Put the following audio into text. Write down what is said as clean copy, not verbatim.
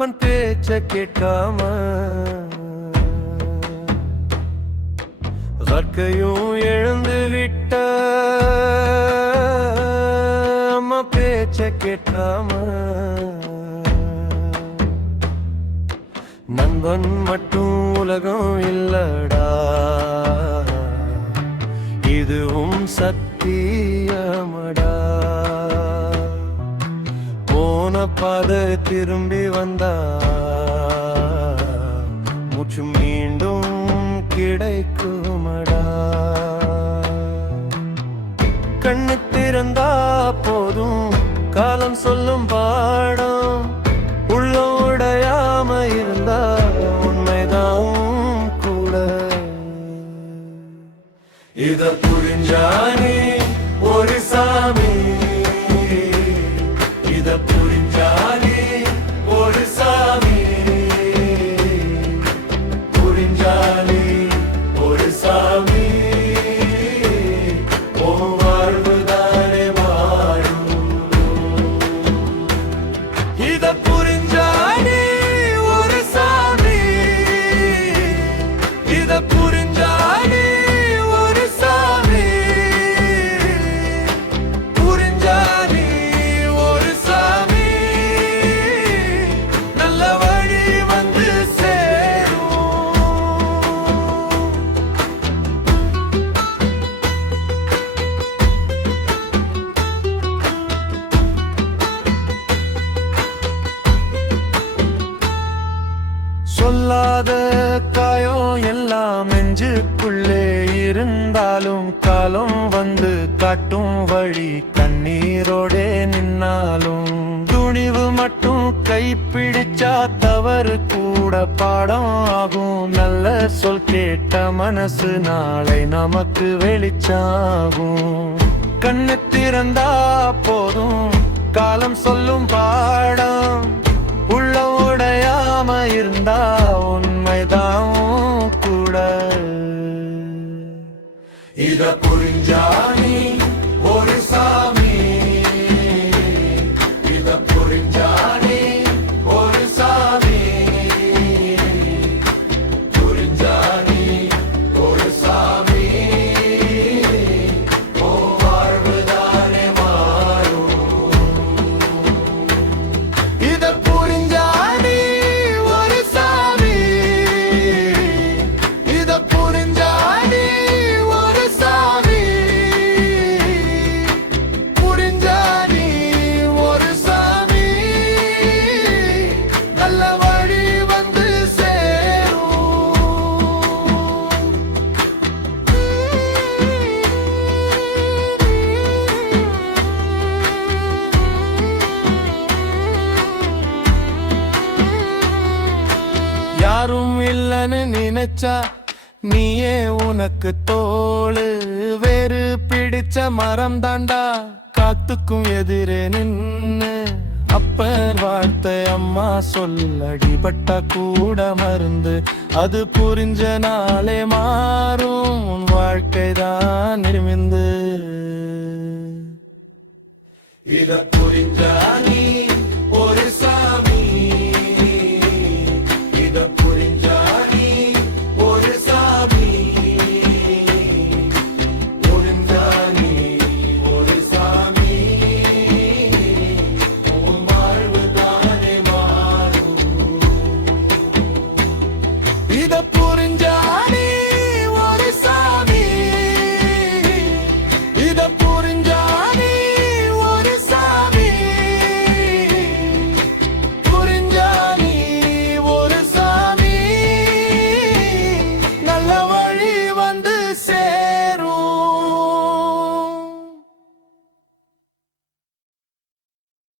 தகப்பன் பேச்ச கேட்காம வாழ்க்கையும் எழுந்து விட்ட அம்மா பேச்ச கேட்காம நண்பன் மட்டும் உலகம் இல்லடா இதுவும் சத்தியமடா போன பாதை திரும்பி வந்தா மூச்சு மீண்டும் கிடைக்குமடா கண்ணு திறந்தா போதும் காலம் சொல்லும் பாடம் உள்ள உடையாம இருந்தா உண்மைதான் கூட இத புரிஞ்சானே ஒரு சாமி இத புரிஞ்சானே ஒரு சாமி புரிஞ்சானே ஒரு சாமி ஓ வாழ்வுதானே மாறும் இத புரிஞ்சானே ஒரு சாமி இத புரிஞ்சானே ஒரு சாமி புரிஞ்சானே ஒரு சாமி நல்ல வழி வந்து சேரும் சொல்லாத காயம் எல்லாம் நெஞ்சுக்குள்ளே இருந்தாலும் காலம் வந்து காட்டும் வழி கண்ணீரோடே நின்னாலும் துணிவு மட்டும் கைப்பிடிச்சா தவறு கூட பாடம் ஆகும் நல்ல சொல் கேட்ட மனசு நாளை நமக்கு வெளிச்சாகும் கண்ணு திறந்தா போதும் காலம் சொல்லும் பாடம் உள்ள உடையாம இருந்தா உண்மைதான் கூட இத புரிஞ்சானே ஒரு சாமி இத புரிஞ்சானே ஒரு சாமி புரிஞ்சானே ஒரு சாமி ஓ வாழ்வுதானே மாறும் இத புரிஞ்சானே ஒரு சாமி இத புரிஞ்சானே ஒரு சாமி புரிஞ்சானே ஒரு சாமி நல்ல வழி வந்து சேரும் யாரும் இல்லைன்னு நினைச்சா நீயே உனக்கு தோளு வேறு பிடிச்ச மரம் தாண்டா காத்துக்கும் எதிரே நின்னு அப்பர் வார்த்தை அம்மா சொல்லடிபட்டா கூட மருந்து அது புரிஞ்ச நாளே மாறும் உன் வாழ்க்கைதான் நிமிந்து இத புரிஞ்சா நீ